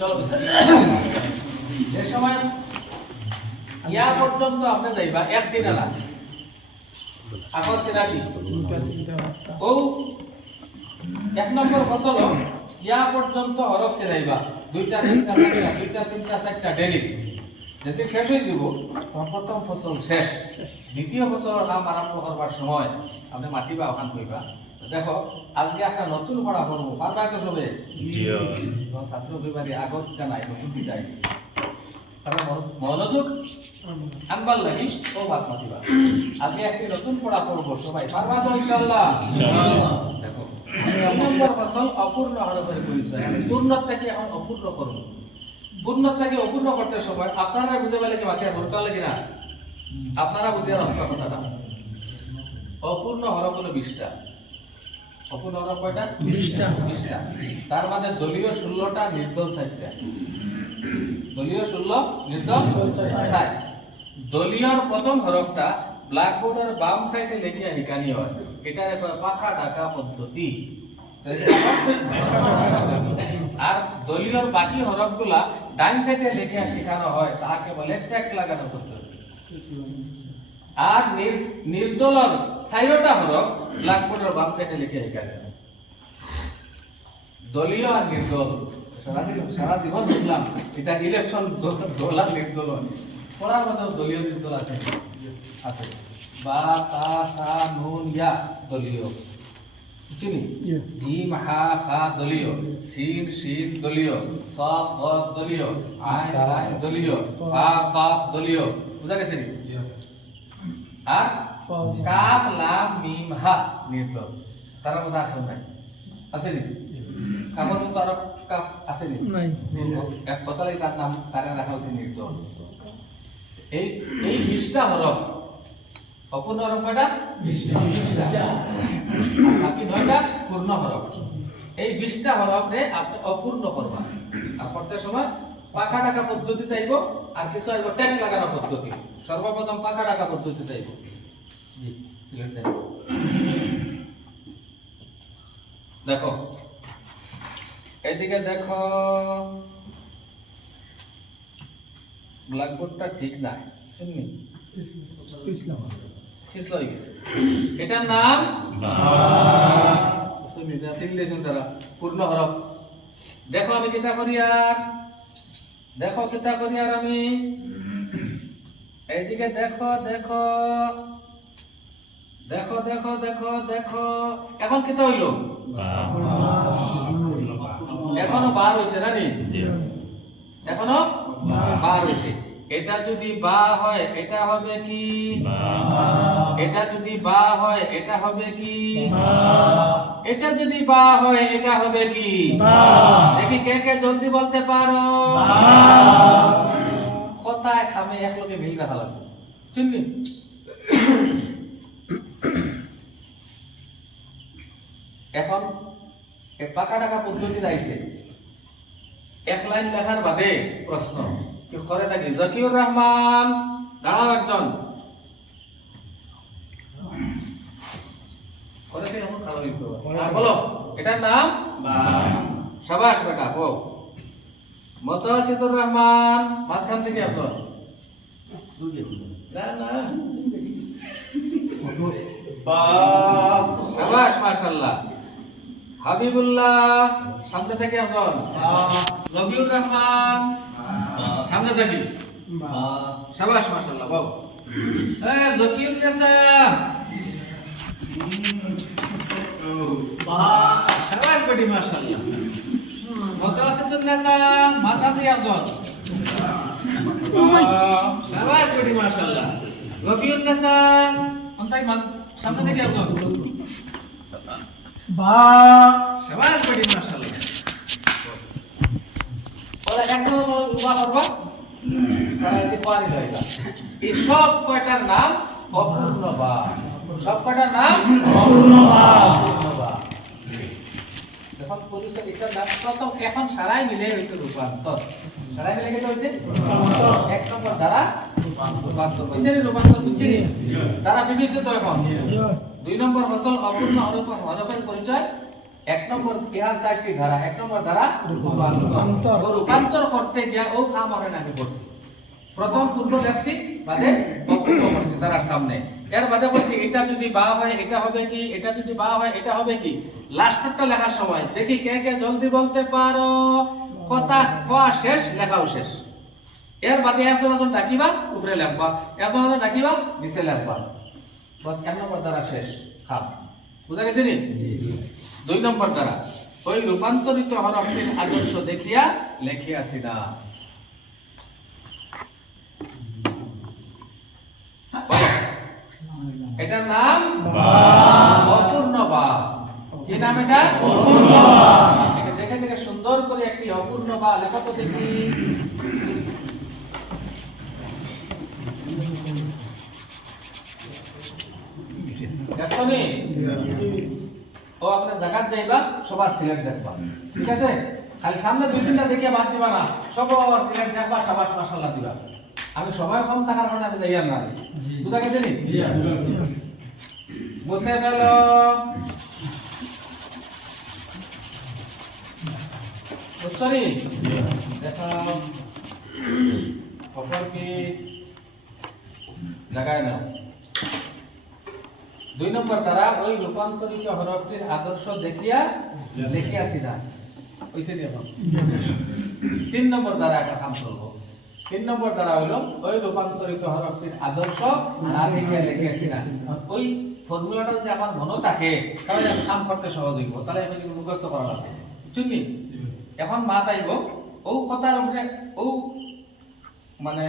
চলো যে সময় ইয়া পর্যন্ত আপনি যাইবা একদিন না এখন সেটা কি ও এক নম্বর ফসল ইয়া পর্যন্ত হরফ সেরাইবা দুইটা তিনটা চারটা ডেলি যেদিন শেষ হয়ে যাব তখন প্রথম ফসল শেষ দ্বিতীয় ফসলের নাম আরম্ভ করবার সময় আপনি মাটিবা ওখান কইবা দেখো আজকে একটা নতুন পড়া করবো পারবা তো সবে ছাত্র কইবারে আগত নাই নতুন দিতে আইছে তারা মনোযোগ আনবার লাগি ও বাদ মাতিবা আজকে একটি নতুন পড়া করবো সবাই পারবা তো ইনশাআল্লাহ দেখো নম্বর ফসল অপূর্ণ হরফের পরিচয় আমি পূর্ণতাকে এখন অপূর্ণ করব পূর্ণতাকে অপূর্ণ করতে সময় আপনারা বুঝে পেলে কি মাথায় ধরতে লাগে না আপনারা বুঝে রাস্তা কথাটা অপূর্ণ হরফ হলো 20টা অপূর্ণ হরফ কয়টা 20টা তার মধ্যে দলীয় 16টা নির্দল 4টা দলীয় 16 নির্দল 4 দলীয়র প্রথম হরফটা ব্ল্যাকবোর্ডের বাম সাইডে লিখে লিখানি হয় এটা পাখা ঢাকা পদ্ধতি আর দলীয়র বাকি হরফগুলা ডান সাইডে লিখে শেখানো হয় তাকে বলে ট্যাগ লাগানো পদ্ধতি আর নির্দলর 4টা হরফ ব্ল্যাকবোর্ডের বাম সাইডে লিখে শেখানো হয় দলীয় আর নির্দল সারা জীবন বুঝলাম এটা ইলেকশন দল আর নির্দল পড়ার মধ্যে দলীয় নির্দল আছে আছে বা তা সা নুন ইয়া দলীয় চিনি জিম হা খা দলীয় সিন শিন দলীয় সাদ গাদ দলীয় আইন আইন দলীয় ফা কাফ দলীয় বুঝা গেছে নি আর কাফ লাম মিম হা নির্দল তার মধ্যে আর নাই আছে নি কাফের মতো আর কাফ আছে নি নাই এক কথাই তার নাম তারা রাখা হচ্ছে নির্দল এই 20টা হরফ অপূর্ণ হরফ কয়টা 20টা বাকি 9টা পূর্ণ হরফ এই 20টা হরফে আপনি অপূর্ণ করবা আর করতে সময় পাখা ঢাকা পদ্ধতিতে আইব আর কিছু আইব ট্যাগ লাগানো পদ্ধতি সর্বপ্রথম পাখা ঢাকা পদ্ধতিতে আইব জি সিলেক্ট দেব দেখো এইদিকে দেখো ব্ল্যাকবোর্ডটা ঠিক না শুননি পিছলা হয়ে গেছে এটার নাম পূর্ণ হরফ দেখো আমি কিতা করি আর দেখো কিতা করি আর আমি এইদিকে দেখো দেখো দেখো দেখো দেখো দেখো এখন কিতা হইলো এখনো বার হয়েছে না নি এখনো বার হয়েছে এটা যদি বা হয় এটা হবে কি এটা যদি বা হয় এটা হবে কি এটা যদি বা হয় এটা হবে কি দেখি কে কে জলদি বলতে পারো কথায় সামনে এক লোকে মিল রাখা লাগবে শুনলি এখন পাকা টাকা পদ্ধতি আইছে এক লাইন লেখার বাদে প্রশ্ন কি করে থাকি জাকিউর রহমান দাঁড়াও একজন করে কি এমন খারাপ লিখতে হবে বলো এটার নাম শাবাশ বেটা বল মুতাসিদুর রহমান মাঝখান থেকে একজন না না বা শাবাশ মাশাআল্লাহ হাবিবুল্লাহ সামনে থেকে একজন রবিউর রহমান সামনে থাকি শাবাশ মাশাআল্লাহ বাবু এই জাকিউর নেসা শাবাশ বেটি মাশাআল্লাহ মুতাসিদুর নেসা মাথা দিয়ে একজন শাবাশ বেটি মাশাআল্লাহ রবিউর নেসা অন্তাই সামনে থেকে একজন বা শাবাশ বেটি মাশাআল্লাহ ওরা একদম উবা করবা তাহলে পারি যাইবা এই সব কয়টার নাম অপূর্ণ বা সব কয়টার নাম অপূর্ণ বা দেখো পরিচয় এটা নাম প্রথম এখন সারাই মিলে হইছে রূপান্তর সারাই মিলে কি হইছে এক নম্বর দ্বারা রূপান্তর হইছে রূপান্তর বুঝছি দ্বারা বিবেচিত এখন দুই নম্বর ফসল অপূর্ণ হরফের পরিচয় এক নম্বর ইহার 4টি ধারা। এক নম্বর ধারা রূপান্তর করতে গিয়া ও কাম হবে না আমি করছি। প্রথম পূর্ব লেখছি বাদে অপূর্ব করছি তার সামনে। এর বাদে বলছি এটা যদি বা হয় এটা হবে কি, এটা যদি বা হয় এটা হবে কি। লাস্টটা লেখার সময় দেখি কে কে জলদি বলতে পারো। কথা কোয়া শেষ, লেখাও শেষ। এর বাদে একজন ডাকিবা উপরে লেখবা, একজন ডাকিবা নিচে লেখবা। বস 1 নম্বর ধারা শেষ। খাম বুঝা গেছে নি? 2 নম্বর ধারা ওই রূপান্তরিত হরফটির আদর্শ দেখিয়া লেখিয়াছি না। এটার নাম অপূর্ণ বা। কি নাম এটা? অপূর্ণ বা। এটা দেখে দেখে সুন্দর করে একটি অপূর্ণ বা লেখো তো দেখি। দেখছনি? ও আপনার জায়গায় যাইবা সবার সিলেক্ট দেখবা, ঠিক আছে? খালি সামনে 2-3টা দেখে বাদ দিবা না, সবার সিলেক্ট দেখবা, সবার মাশাআল্লাহ দিবা। আমি সময় কম থাকার কারণে আমি যাইয়াম না। বুঝা গেছে নি? বসে ফেলো। বুঝছনি? দেখো খবর কি জায়গায় নাও। 2 নম্বর দ্বারা ওই রূপান্তরিত হরফটির আদর্শ দেখিয়া লিখিয়াছি না। কইছে নি এখন? 3 নম্বর দ্বারা একটা কাম করব। 3 নম্বর দ্বারা হলো ওই রূপান্তরিত হরফটির আদর্শ না দেখিয়া লিখিয়াছি না। ওই ফর্মুলাটা যদি আমার মনে থাকে তাহলে আমি কাম করতে সহজ হইব। তাহলে আমি মুখস্থ করা লাগবে। বুঝছনি? এখন মা তাইব ও কথার উপরে ও মানে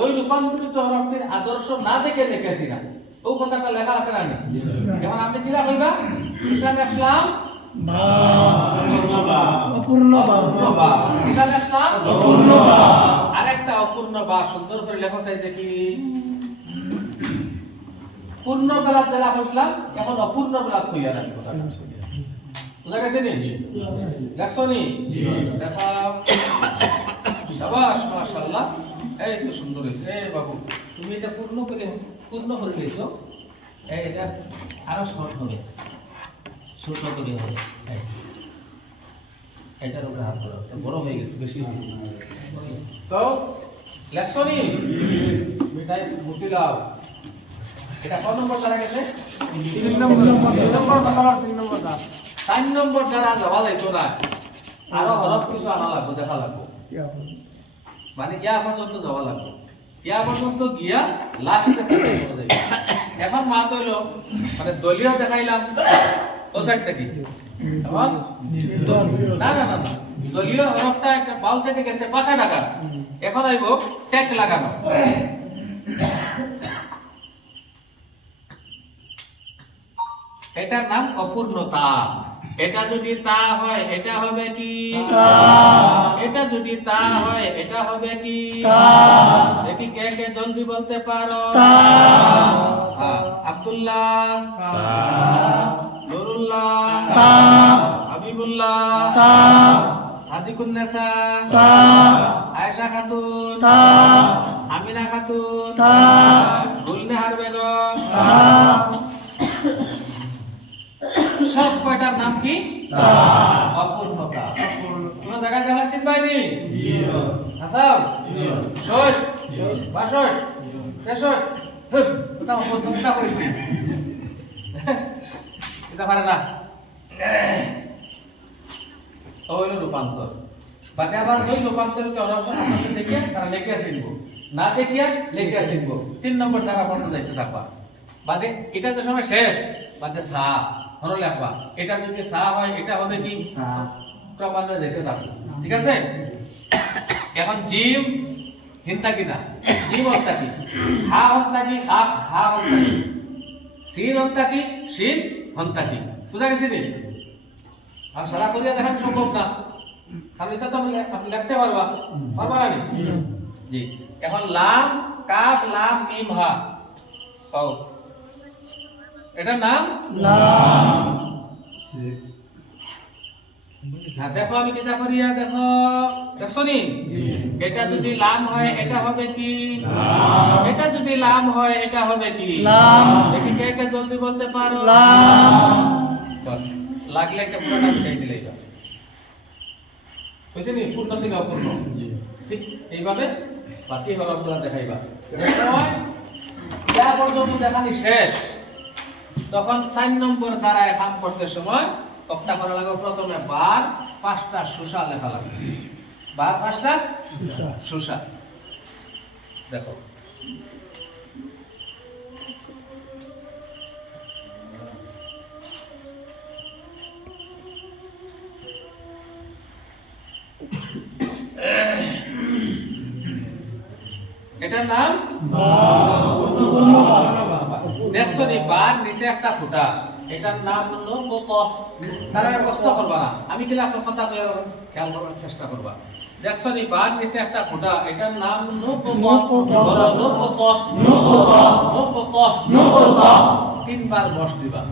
ওই রূপান্তরিত হরফটির আদর্শ না দেখে লিখেছি না। ও কথাটা লেখা আছে না? এখন আপনি কি লিখবা? ইসলাম ইসলাম অপূর্ণ বা। ইসলাম ইসলাম অপূর্ণ বা। আরেকটা অপূর্ণ বা সুন্দর করে লেখো চাই দেখি। পূর্ণ বেলা দেলা কইছিলাম, এখন অপূর্ণ বেলা কইয়া রাখবো। বুঝা গেছে নি? লেখছনি? দেখো শাবাশ মাশাআল্লাহ। এই তো সুন্দর হয়েছে। এই বাবু তুমি এটা পূর্ণ করে দিয়েছো। এটা আরো শর্ট হবে, ছোট করে হবে। এটার উপরে হাত ধরো, বড় হয়ে গেছে, বেশি হয়ে গেছে। তো লেখছনি? মিঠাই মুছিলাও। এটা কত নম্বর দ্বারা গেছে? 3 নম্বর। 4 নম্বর দ্বারা যাওয়া লাগতো না, আরো হরফ কিছু আনা লাগবে, দেখা লাগবে। মানে ইয়া পর্যন্ত যাওয়া লাগবে। ইয়া পর্যন্ত গিয়া লাস্টে সেটেল করে যাবে। এখন মা কইলো মানে দলীয় দেখাইলাম ও সাইডটা কি? এখন না না না দলীয় হরফটা একটা বাউ সাইডে গেছে 5 টাকা। এখন আইবো ট্যাগ লাগানো। এটার নাম অপূর্ণতা। এটা যদি তা হয় এটা হবে কি? তা। এটা যদি তা হয় এটা হবে কি? তা। দেখি কে কে জলদি বলতে পারো। তা। আব্দুল্লাহ তা। নুরুল্লাহ তা। হাবিবুল্লাহ তা। সাদিকুন নেসা তা। আয়েশা খাতুন তা। আমিনা খাতুন তা। গুলনেহার বেগম তা। সব কয়টার নাম কি? তা। অপূর্ণতা। কোন জায়গায় দেখা চিনবাইনি? জি আসাম জি ষষ্ঠ বাষট তেষট এটা অপূর্ণতা হইছে। এটা পারে না। ওইলো রূপান্তর। বাদে আবার ওই রূপান্তরকে অনাবশ্যক দেখে তারা লিখে চিনব, না দেখিয়া লিখে চিনব। 3 নম্বর দ্বারা পর্যন্ত যাইতে থাকবা। বাদে এটা যে সময় শেষ বাদে সা হলো লেখবা। এটা যদি সা হয় এটা হবে কি? সা। ক্রমান্বয়ে যেতে থাকবে, ঠিক আছে? এখন জিম হিন্তা কি না? জিম হন্তা কি? হা হন্তা কি? হা হন্তা কি? সিন হন্তা কি? শিন হন্তা কি? বুঝা গেছে নি? আর সারা করিয়া দেখানো সম্ভব না, কারণ এটা তো আপনি লিখতে পারবা না জি। এখন লাম কাফ লাম মিম হা পাও, এটা নাম লাম। হ্যাঁ দেখো আমি কিতা করিয়া দেখো, দেখছনি? এটা যদি লাম হয় এটা হবে কি? লাম। এটা যদি লাম হয় এটা হবে কি? লাম। দেখি কে কে জলদি বলতে পারো? লাম। বাস লাগলে একটা পুরোটা মিটাই দিলেই বা বুঝছেন পূর্ণ থেকে অপূর্ণ ঠিক এইভাবে বাকি হরফগুলো দেখাইবা সময় যা পর্যন্ত দেখানি শেষ তখন 4 নম্বর দ্বারায় কাম করতে সময় একটা করা লাগবে প্রথমে বার 5টা সুসা লেখা লাগবে বার 5টা সুসা দেখো এটার নাম দেখছনি বার নিচে একটা ফুটা এটার নাম হলো কত তারা প্রশ্ন করবা না আমি কি আপনার কথা কইয়া খেয়াল করার চেষ্টা করবা দেখছনি বার নিচে একটা ফুটা এটার নাম হলো তিনবার বস দিবা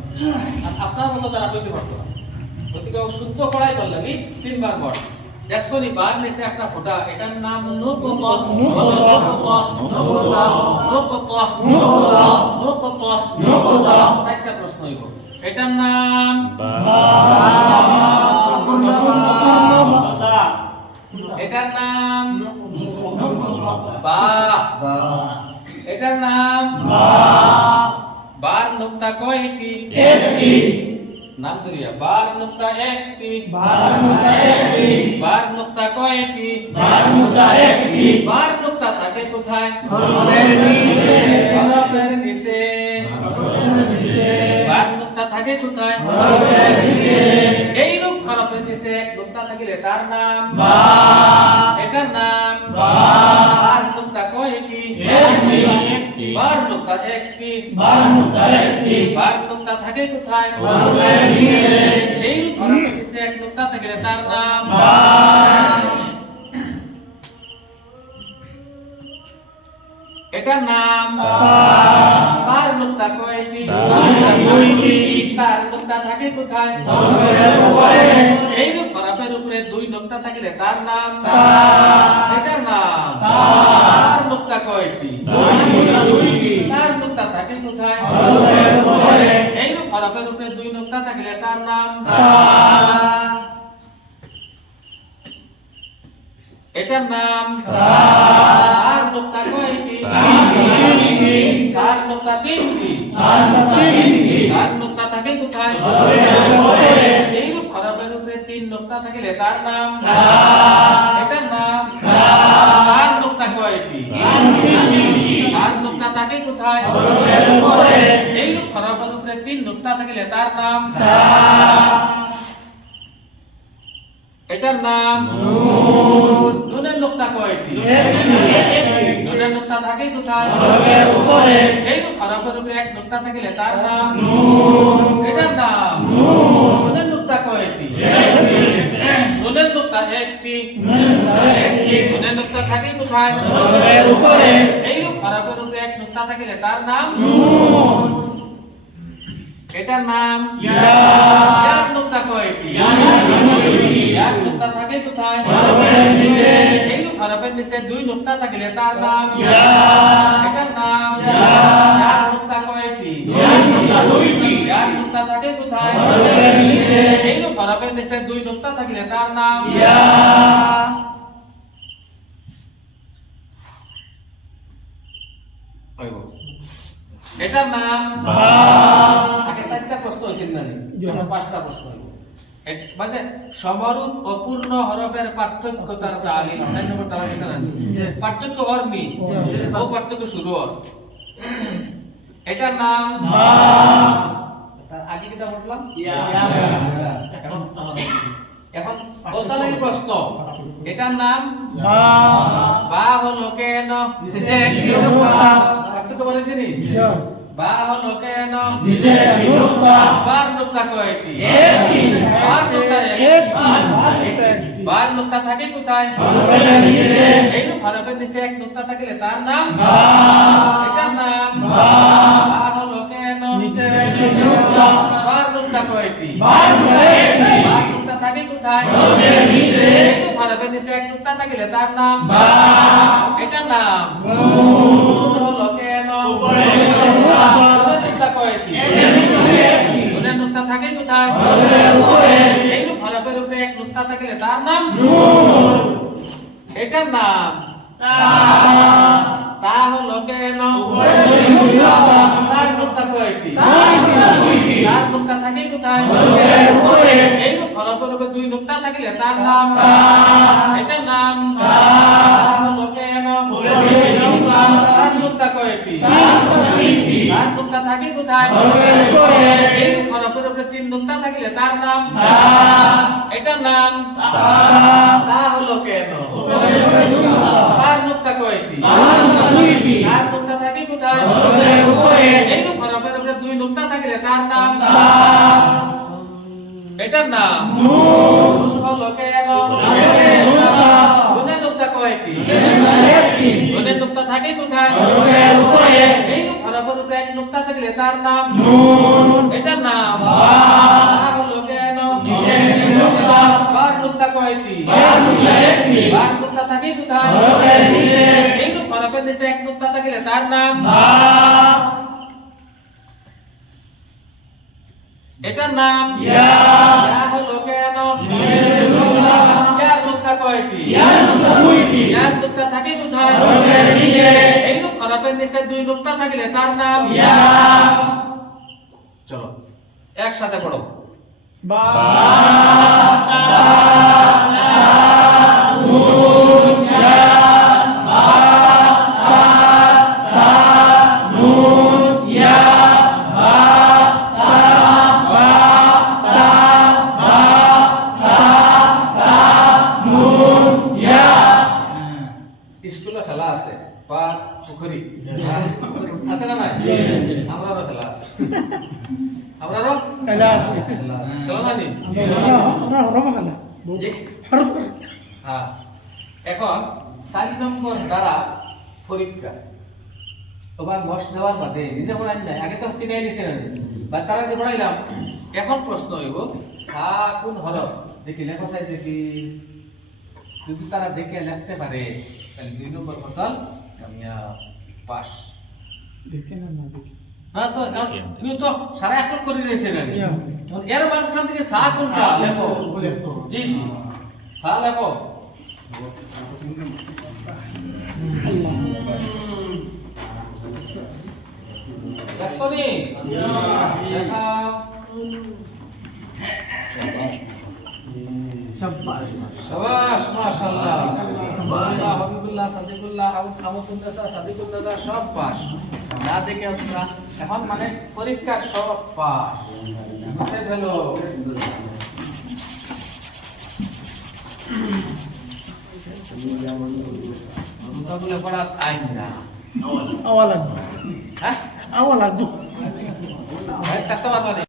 আর আপনার মতো তারা কইতে পারতো না গতিকে সূত্র করাই বল লাগি তিনবার বস দেখছনি বার নিচে একটা ফুটা এটার নাম হলো চারটা প্রশ্ন হইব এটার নাম এটার নাম বা এটার নাম বার নুক্তা কয়টি একটি নাম ধরিয়া বার নুক্তা একটি বার নুক্তা কয়টি বার নুক্তা থাকে কোথায় হরফের নিচে বার নুক্তা থাকে কোথায় এইরূপ হরফের নিচে এক নুক্তা থাকিলে তার নাম এটার নাম বার নুক্তা কয়টি বার নুক্তা একটি বার নুক্তা থাকে কোথায় এইরূপ হরফের নিচে এক নুক্তা থাকিলে তার নাম এটার নাম তার নুক্তা কয়টি তার নুক্তা থাকে কোথায় এইরূপ হরফের উপরে দুই নুক্তা থাকিলে তার নাম এটার নাম তার নুক্তা কয়টি তার নুক্তা থাকে কোথায় এইরূপ হরফের উপরে দুই নুক্তা থাকিলে তার নাম এটার নাম তার নুক্তা কয়টি তার নুক্তা তিনটি তার নুক্তা থাকে কোথায় এইরূপ হরফের উপরে তিন নুক্তা থাকিলে তার নাম এটার নাম তার নুক্তা কয়টি তার নুক্তা থাকে কোথায় এইরূপ হরফের উপরে তিন নুক্তা থাকিলে তার নাম এটার নাম নুনের নুক্তা কয়টি নুনের নুক্তা থাকে কোথায় এইরূপ হরফের উপরে এক নুক্তা থাকিলে তার নাম এটার নাম নুনের নুক্তা কয়টি নুনের নুক্তা একটি নুনের নুক্তা থাকে কোথায় এইরূপ হরফের উপরে এক নুক্তা থাকিলে তার নাম এটার নাম ইয়ার নুক্তা কয়টি ইয়ার নুক্তা থাকে কোথায় এইরূপ হরফের নিচে দুই নুক্তা থাকিলে তার নাম এটার নাম ইয়ার নুক্তা কয়টি ইয়ার নুক্তা থাকে কোথায় এইরূপ হরফের নিচে দুই নুক্তা থাকিলে তার নাম এটার নাম আগে 4টা প্রশ্ন হইছিল না এখন 5টা প্রশ্ন হইব মানে সমরূপ অপূর্ণ হরফের পার্থক্য তার তালি 4 নম্বর তালা আছে না পার্থক্য অর্মি ও পার্থক্য শুরু হয় এটার নাম আগে কিটা বললাম এখন ওতালের প্রশ্ন এটার নাম বা হলো কেন নিচে কি পার্থক্য বলেছি নি বা হলো কেন নিচে কি নুক্তা বার নুক্তা কয়টি একটি বার নুক্তা একটি বার নুক্তা থাকে কোথায় হরফের নিচে এইরূপ হরফের নিচে এক নুক্তা থাকিলে তার নাম এটার নাম বা হলো কেন নিচে কি নুক্তা বার নুক্তা কয়টি বার নুক্তা থাকে কোথায় হরফের নিচে এইরূপ হরফের নিচে এক নুক্তা থাকিলে তার নাম এটার নাম হলো কেন উপরে নুক্তা কয়টি দুইটা নুক্তা থাকে কোথায়? এইরূপ হরফের উপরে এক নুক্তা থাকলে তার নাম এটার নাম তা হলো কেন? তার নুক্তা কয়টি? তার নুক্তা থাকে কোথায়? এইরূপ হরফের উপরে দুই নুক্তা থাকলে তার নাম এটার নাম তা হলো কেন? তার নুক্তা কয়টি? তার নুক্তা থাকে কোথায়? এইরূপ হরফের উপরে তিন নুক্তা থাকলে তার নাম এটার নাম তা হলো কেন? তার নুক্তা কয়টি? তার নুক্তা থাকে কোথায়? এইরূপ হরফের উপরে দুই নুক্তা থাকলে তার নাম এটার নাম নুন হলো কেন? নুনের নুক্তা কয়টি? নুনের নুক্তা থাকে কোথায়? এইরূপ হরফের উপরে এক নুক্তা থাকলে তার নাম এটার নাম তা হলো কেন? বার নুক্তা কয়টি? বার নুক্তা থাকে কোথায়? এইরূপ হরফের নিচে এক নুক্তা থাকলে তার নাম এটার নাম ইয়া হলো কেন? ইয়া নুক্তা কয়টি? ইয়া নুক্তা থাকে কোথায়? এইরূপ হরফের নিচে দুই নুক্তা থাকলে তার নাম ইয়া। চলো একসাথে পড়ো। বা স্কুলে খেলা আছে পাট পুকুরি আছে না নাই? আমরারও খেলা আছে। আমরারও খেলা আছে। খেলা নানি? হ্যাঁ। এখন 4 নম্বর দ্বারা পরীক্ষা তোমার বস নেওয়ার বাদে নিজে পড়াই নাই, আগে তো চিনাই নিছে না বা তারা যে পড়াইলাম। এখন প্রশ্ন হইব কোন হরফ দেখি লেখা চাই দেখি, যদি তারা দেখে লিখতে পারে তাহলে 2 নম্বর ফসল কামিয়াব পাস। দেখে না না দেখি না তো তুমি তো সারা এখন করে দিয়েছে না এর মাঝখান থেকে সা কোনটা লেখো। জি জি সা লেখো। দেখছনি দেখাও। শাবাশ মাশাআল্লাহ আল্লাহ হাবিবুল্লাহ সাদিকুল্লাহ আমতুন্নাসা সাদিকুন্নাসা সব পাস। না দেখে আপনারা এখন মানে পরীক্ষার সব পাস বুঝতে পেলো। মুতাবলে পড়া আইন না আওয়া লাগবে। হ্যাঁ আওয়া লাগবে। কাস্টমার মানে